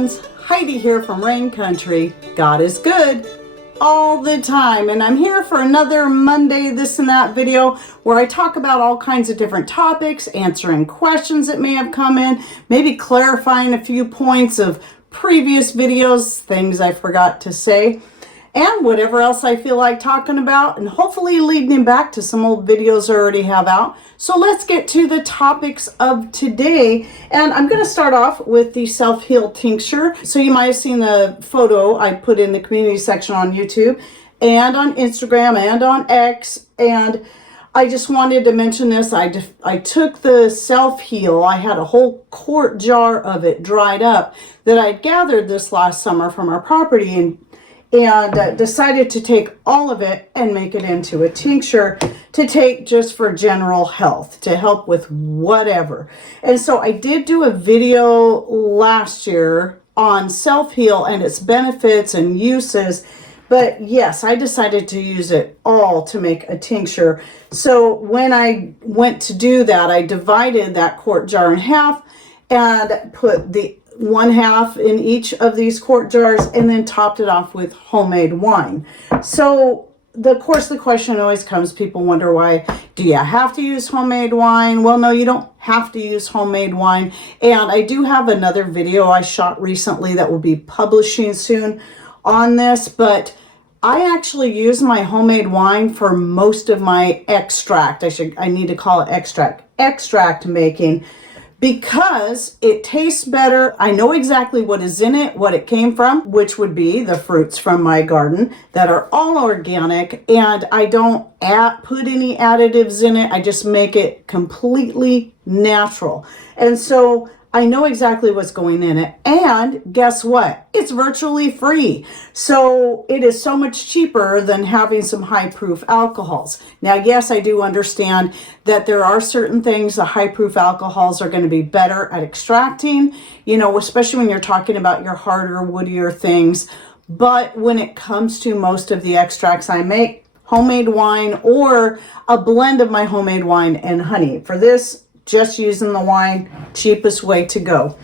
friends, Heidi here from Rain Country. God is good all the time, and I'm here for another Monday this and that video where I talk about all kinds of different topics, answering questions that may have come in, maybe clarifying a few points of previous videos, things I forgot to say, and whatever else I feel like talking about, and hopefully leading back to some old videos I already have out. So let's get to the topics of today. And I'm going to start off with the self-heal tincture. So you might have seen the photo I put in the community section on YouTube and on Instagram and on X. And I just wanted to mention this. I took the self-heal. I had a whole quart jar of it dried up that I gathered this last summer from our property, and decided to take all of it and make it into a tincture to take just for general health, to help with whatever. And so I did do a video last year on self-heal and its benefits and uses, but yes, I decided to use it all to make a tincture. So when I went to do that, I divided that quart jar in half and put the 1/2 in each of these quart jars, and then topped it off with homemade wine. So of course the question always comes, people wonder, why do you have to use homemade wine? Well, no, you don't have to use homemade wine. And I do have another video I shot recently that will be publishing soon on this, but I actually use my homemade wine for most of my extract. I need to call it extract making, because it tastes better. I know exactly what is in it, what it came from, which would be the fruits from my garden that are all organic, and I don't put any additives in it. I just make it completely natural. And so I know exactly what's going in it. And guess what? It's virtually free. So it is so much cheaper than having some high proof alcohols. Now, yes, I do understand that there are certain things the high proof alcohols are going to be better at extracting, especially when you're talking about your harder, woodier things. But when it comes to most of the extracts I make, homemade wine or a blend of my homemade wine and honey. For this, just using the wine, cheapest way to go.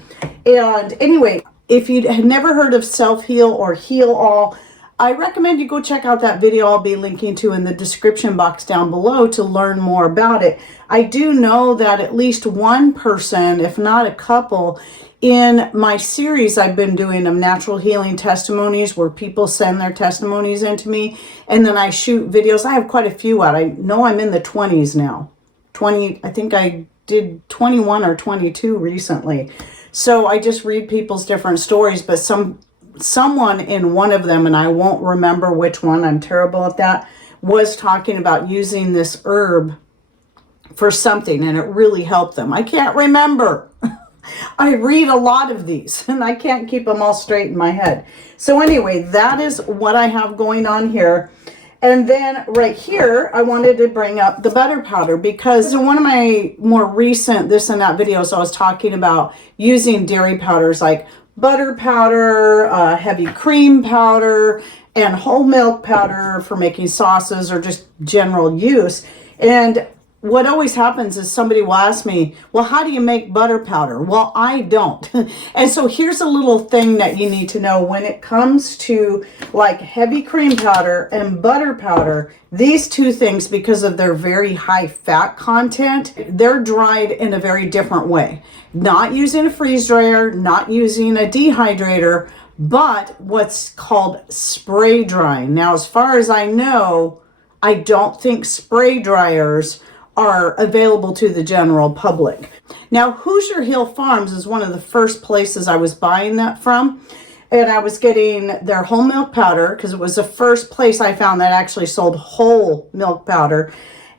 And anyway, if you had never heard of self-heal or heal all, I recommend you go check out that video I'll be linking to in the description box down below to learn more about it. I do know that at least one person, if not a couple, in my series I've been doing of natural healing testimonies, where people send their testimonies into me, and then I shoot videos. I have quite a few out. I know I'm in the 20s now. I think I did 21 or 22 recently. So I just read people's different stories, but someone in one of them, and I won't remember which one, I'm terrible at that, was talking about using this herb for something, and it really helped them. I can't remember. I read a lot of these and I can't keep them all straight in my head. So anyway, that is what I have going on here. And then right here, I wanted to bring up the butter powder, because in one of my more recent this and that videos, I was talking about using dairy powders like butter powder, heavy cream powder, and whole milk powder for making sauces or just general use. And what always happens is somebody will ask me, well, how do you make butter powder? Well, I don't. And so here's a little thing that you need to know when it comes to like heavy cream powder and butter powder. These two things, because of their very high fat content, they're dried in a very different way. Not using a freeze dryer, not using a dehydrator, but what's called spray drying. Now, as far as I know, I don't think spray dryers are available to the general public. Now, Hoosier Hill Farms is one of the first places I was buying that from, and I was getting their whole milk powder because it was the first place I found that actually sold whole milk powder,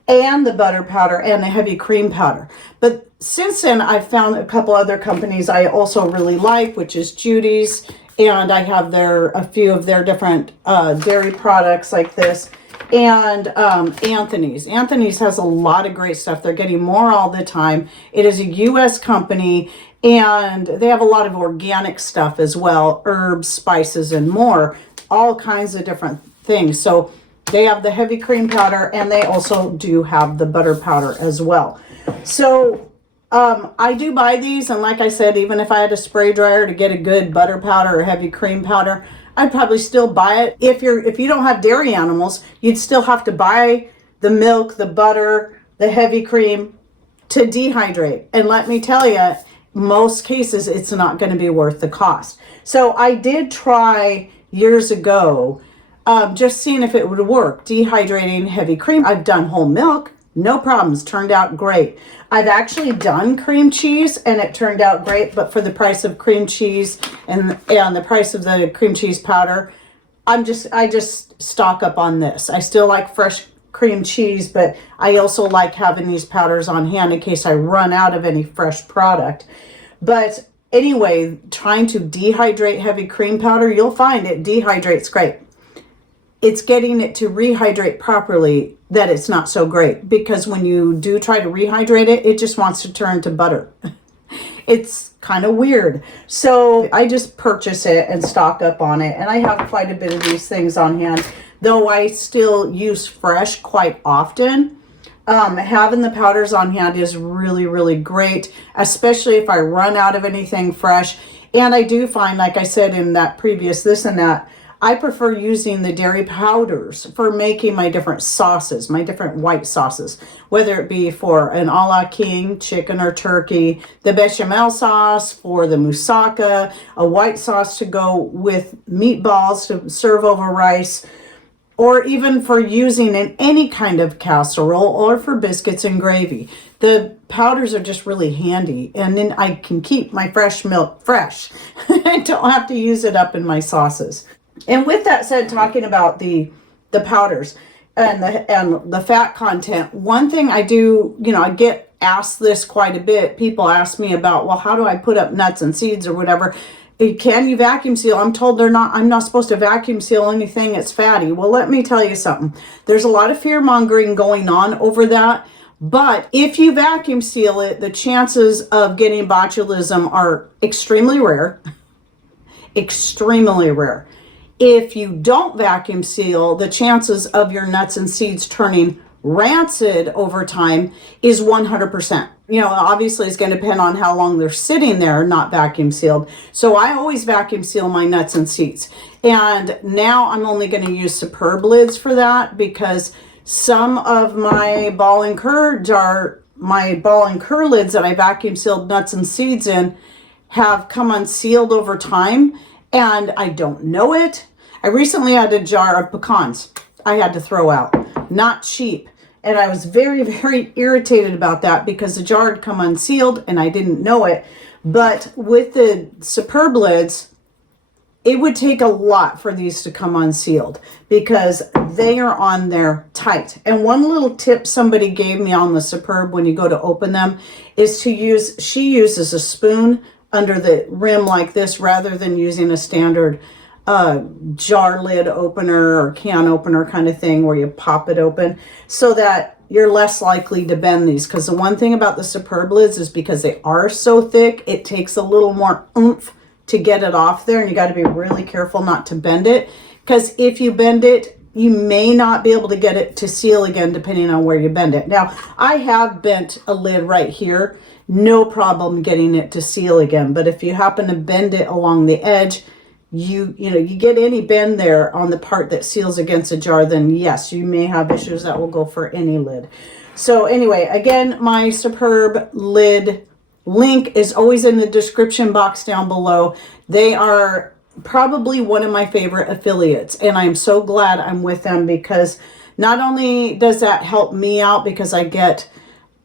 and the butter powder and the heavy cream powder. But since then, I've found a couple other companies I also really like, which is Judy's, and I have a few of their different dairy products like this. And Anthony's. Anthony's has a lot of great stuff. They're getting more all the time. It is a U.S. company, and they have a lot of organic stuff as well, herbs, spices, and more, all kinds of different things. So they have the heavy cream powder, and they also do have the butter powder as well. So I do buy these, and like I said, even if I had a spray dryer to get a good butter powder or heavy cream powder, I'd probably still buy it. If you don't have dairy animals, you'd still have to buy the milk, the butter, the heavy cream to dehydrate. And let me tell you, most cases it's not going to be worth the cost. So I did try years ago, just seeing if it would work, dehydrating heavy cream. I've done whole milk, no problems, turned out great. I've actually done cream cheese and it turned out great, but for the price of cream cheese and the price of the cream cheese powder, I just stock up on this. I still like fresh cream cheese, but I also like having these powders on hand in case I run out of any fresh product. But anyway, trying to dehydrate heavy cream powder, you'll find it dehydrates great. It's getting it to rehydrate properly that it's not so great, because when you do try to rehydrate it, it just wants to turn to butter. It's kind of weird. So I just purchase it and stock up on it. And I have quite a bit of these things on hand, though I still use fresh quite often. Having the powders on hand is really, really great, especially if I run out of anything fresh. And I do find, like I said in that previous this and that, I prefer using the dairy powders for making my different sauces, my different white sauces, whether it be for an a la king, chicken or turkey, the bechamel sauce for the moussaka, a white sauce to go with meatballs to serve over rice, or even for using in any kind of casserole or for biscuits and gravy. The powders are just really handy, and then I can keep my fresh milk fresh. I don't have to use it up in my sauces. And with that said, talking about the powders and the fat content, one thing I do, I get asked this quite a bit. People ask me about, well, how do I put up nuts and seeds or whatever? Can you vacuum seal? I'm told I'm not supposed to vacuum seal anything that's fatty. Well, let me tell you something. There's a lot of fear mongering going on over that. But if you vacuum seal it, the chances of getting botulism are extremely rare. Extremely rare. If you don't vacuum seal, the chances of your nuts and seeds turning rancid over time is 100%. Obviously it's going to depend on how long they're sitting there, not vacuum sealed. So I always vacuum seal my nuts and seeds. And now I'm only going to use superb lids for that, because some of my ball and cur lids that I vacuum sealed nuts and seeds in have come unsealed over time, and I don't know it. I recently had a jar of pecans I had to throw out. Not cheap. And I was very, very irritated about that, because the jar had come unsealed and I didn't know it. But with the superb lids, it would take a lot for these to come unsealed, because they are on there tight. And one little tip somebody gave me on the superb when you go to open them is she uses a spoon under the rim like this, rather than using a standard jar lid opener or can opener kind of thing where you pop it open, so that you're less likely to bend these. Because the one thing about the superb lids is, because they are so thick, it takes a little more oomph to get it off there, and you got to be really careful not to bend it, because if you bend it, you may not be able to get it to seal again, depending on where you bend it. Now, I have bent a lid right here, no problem getting it to seal again. But if you happen to bend it along the edge, you get any bend there on the part that seals against a jar, then yes, you may have issues. That will go for any lid. So anyway, again, my superb lid link is always in the description box down below. They are probably one of my favorite affiliates, and I'm so glad I'm with them, because not only does that help me out because I get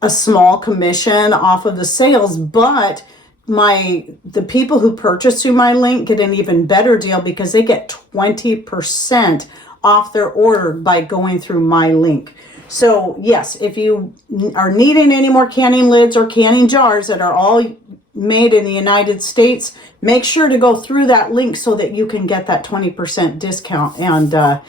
a small commission off of the sales, but the people who purchase through my link get an even better deal, because they get 20% off their order by going through my link. So yes, if you are needing any more canning lids or canning jars that are all made in the United States, make sure to go through that link so that you can get that 20% discount. And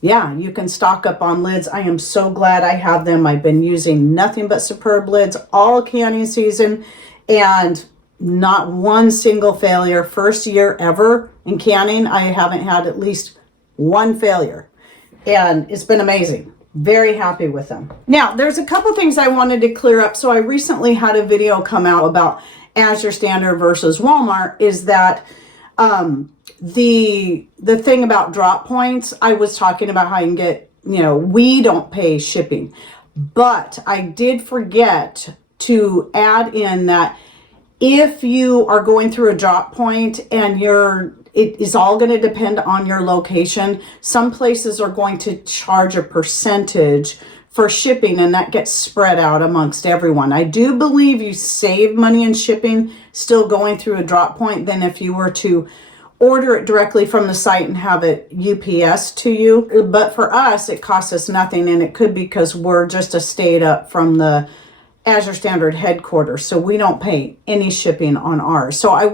yeah, you can stock up on lids. I am so glad I have them. I've been using nothing but superb lids all canning season, and not one single failure. First year ever in canning, I haven't had at least one failure, and it's been amazing. Very happy with them. Now, there's a couple things I wanted to clear up. So I recently had a video come out about Azure Standard versus Walmart. Is that the thing about drop points, I was talking about how you can get, we don't pay shipping. But I did forget to add in that if you are going through a drop point and it is all going to depend on your location. Some places are going to charge a percentage for shipping, and that gets spread out amongst everyone. I do believe you save money in shipping still going through a drop point than if you were to order it directly from the site and have it UPS to you. But for us, it costs us nothing, and it could be because we're just a state up from the Azure Standard headquarters, so we don't pay any shipping on ours. So I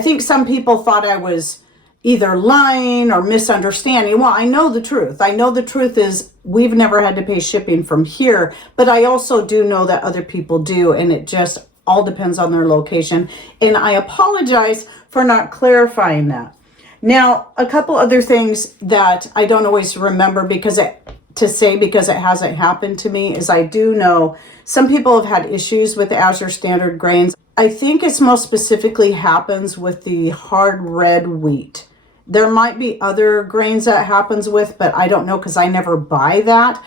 think some people thought I was either lying or misunderstanding. Well, I know the truth. I know the truth is we've never had to pay shipping from here, but I also do know that other people do, and it just all depends on their location. And I apologize for not clarifying that. Now, a couple other things that I don't always remember because it hasn't happened to me is I do know some people have had issues with Azure Standard grains. I think it's most specifically happens with the hard red wheat. There might be other grains that happens with, but I don't know because I never buy that.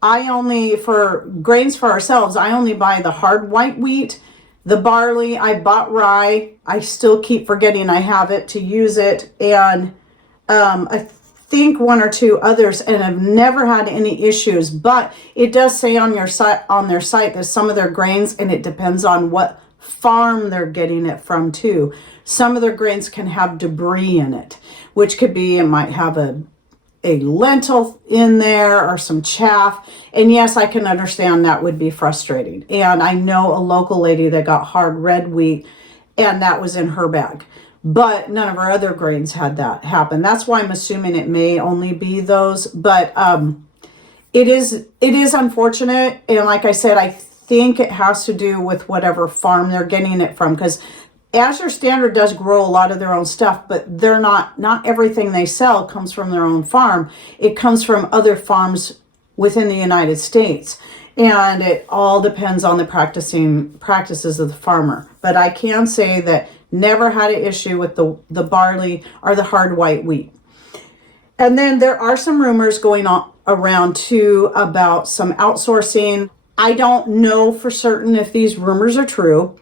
For grains for ourselves, I only buy the hard white wheat, the barley. I bought rye. I still keep forgetting I have it to use it. And I think one or two others, and I've never had any issues, but it does say on their site that some of their grains, and it depends on what farm they're getting it from too. Some of their grains can have debris in it, which could be, it might have a lentil in there or some chaff. And yes, I can understand that would be frustrating. And I know a local lady that got hard red wheat and that was in her bag. But none of our other grains had that happen. That's why I'm assuming it may only be those. But it is unfortunate. And like I said, I think it has to do with whatever farm they're getting it from, because Azure Standard does grow a lot of their own stuff, but they're not everything they sell comes from their own farm. It comes from other farms within the United States. And it all depends on the practices of the farmer. But I can say that never had an issue with the barley or the hard white wheat. And then there are some rumors going on around too about some outsourcing. I don't know for certain if these rumors are true.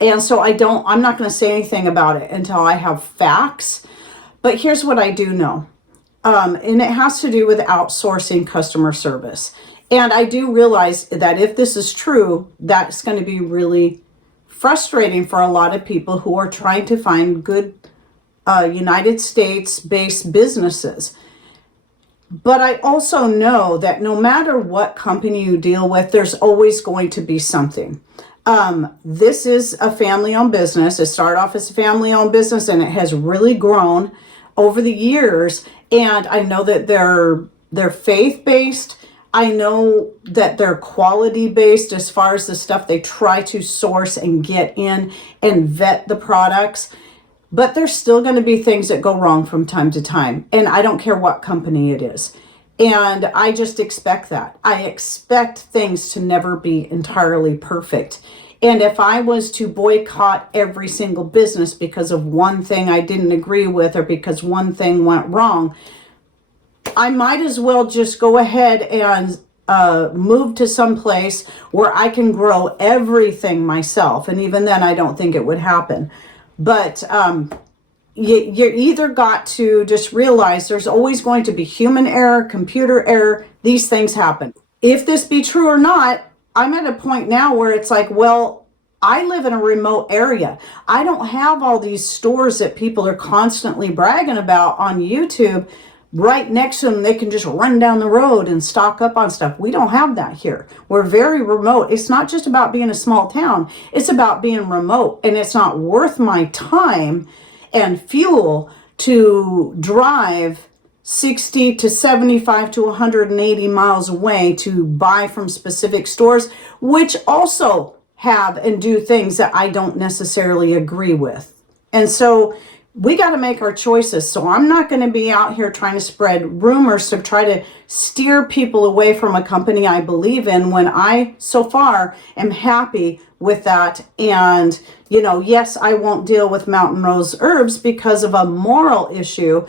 And so I'm not going to say anything about it until I have facts. But here's what I do know. And it has to do with outsourcing customer service. And I do realize that if this is true, that's going to be really frustrating for a lot of people who are trying to find good United States-based businesses. But I also know that no matter what company you deal with, there's always going to be something. This is a family-owned business. It started off as a family-owned business, and it has really grown over the years. And I know that they're faith-based. I know that they're quality-based as far as the stuff they try to source and get in and vet the products. But there's still going to be things that go wrong from time to time. And I don't care what company it is. And I just expect that. I expect things to never be entirely perfect. And if I was to boycott every single business because of one thing I didn't agree with or because one thing went wrong, I might as well just go ahead and move to some place where I can grow everything myself. And even then, I don't think it would happen. But you either got to just realize there's always going to be human error, computer error. These things happen. If this be true or not, I'm at a point now where it's like, well, I live in a remote area. I don't have all these stores that people are constantly bragging about on YouTube right next to them. They can just run down the road and stock up on stuff. We don't have that here. We're very remote. It's not just about being a small town. It's about being remote, and it's not worth my time and fuel to drive 60 to 75 to 180 miles away to buy from specific stores, which also have and do things that I don't necessarily agree with. And so we got to make our choices. So I'm not going to be out here trying to spread rumors to try to steer people away from a company I believe in when I, so far, am happy with that. And, you know, yes, I won't deal with Mountain Rose Herbs because of a moral issue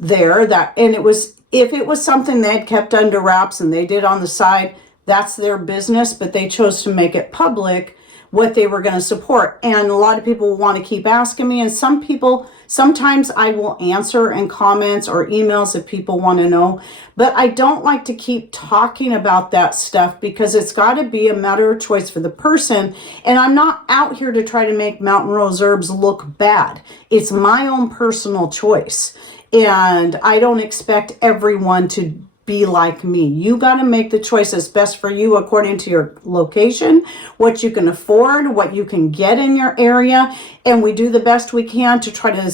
there. And it was, if it was something they had kept under wraps and they did on the side, that's their business, but they chose to make it public what they were going to support. And a lot of people want to keep asking me, and some people, sometimes I will answer in comments or emails if people want to know, but I don't like to keep talking about that stuff because it's got to be a matter of choice for the person. And I'm not out here to try to make Mountain Rose Herbs look bad. It's my own personal choice. And I don't expect everyone to be like me. You got to make the choice that's best for you according to your location, what you can afford, what you can get in your area. And we do the best we can to try to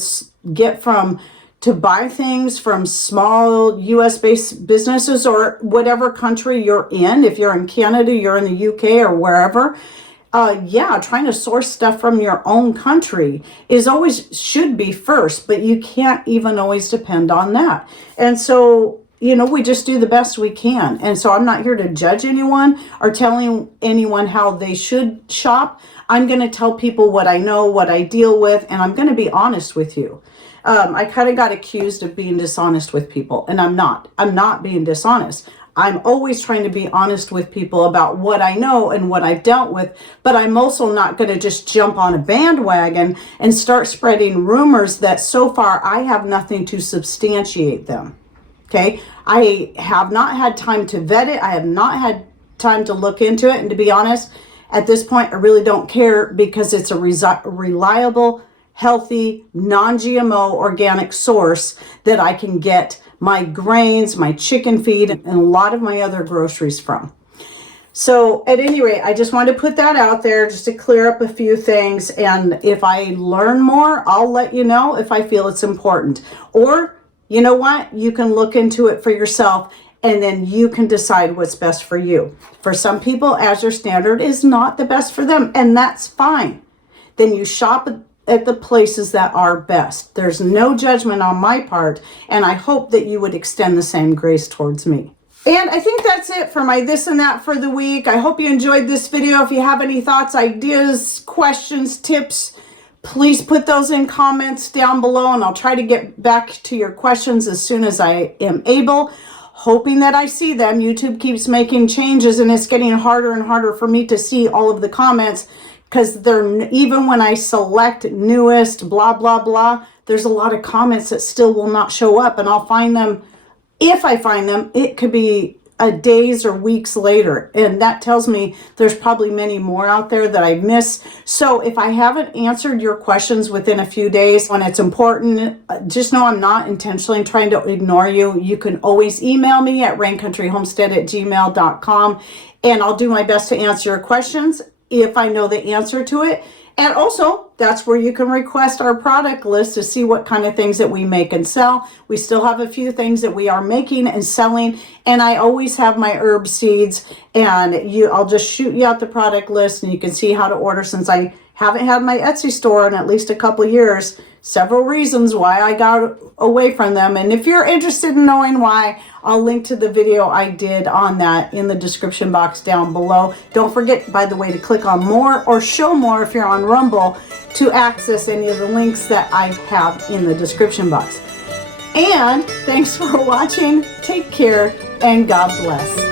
get to buy things from small US based businesses or whatever country you're in. If you're in Canada, you're in the UK or wherever. Yeah, trying to source stuff from your own country should be first, but you can't even always depend on that. And so, you know, we just do the best we can. And so I'm not here to judge anyone or telling anyone how they should shop. I'm going to tell people what I know, what I deal with, and I'm going to be honest with you. I kind of got accused of being dishonest with people, and I'm not. I'm not being dishonest. I'm always trying to be honest with people about what I know and what I've dealt with, but I'm also not going to just jump on a bandwagon and start spreading rumors that so far I have nothing to substantiate them. Okay, I have not had time to vet it. I have not had time to look into it. And to be honest, at this point, I really don't care because it's a reliable, healthy, non-GMO organic source that I can get my grains, my chicken feed, and a lot of my other groceries from. So at any rate, I just wanted to put that out there just to clear up a few things. And if I learn more, I'll let you know if I feel it's important. Or you know what? You can look into it for yourself and then you can decide what's best for you. For some people, Azure Standard is not the best for them, and that's fine. Then you shop at the places that are best. There's no judgment on my part, and I hope that you would extend the same grace towards me. And I think that's it for my this and that for the week. I hope you enjoyed this video. If you have any thoughts, ideas, questions, tips, please put those in comments down below, and I'll try to get back to your questions as soon as I am able, hoping that I see them. YouTube keeps making changes, and it's getting harder and harder for me to see all of the comments because even when I select newest, blah, blah, blah, there's a lot of comments that still will not show up, and I'll find them. If I find them, it could be days or weeks later, and that tells me there's probably many more out there that I miss. So if I haven't answered your questions within a few days when it's important, just know I'm not intentionally trying to ignore you. You can always email me at raincountryhomestead@gmail.com, and I'll do my best to answer your questions if I know the answer to it. And also, that's where you can request our product list to see what kind of things that we make and sell. We still have a few things that we are making and selling, and I always have my herb seeds, and I'll just shoot you out the product list and you can see how to order. Since I haven't had my Etsy store in at least a couple years, several reasons why I got away from them. And if you're interested in knowing why, I'll link to the video I did on that in the description box down below. Don't forget, by the way, to click on more or show more if you're on Rumble to access any of the links that I have in the description box. And thanks for watching. Take care and God bless.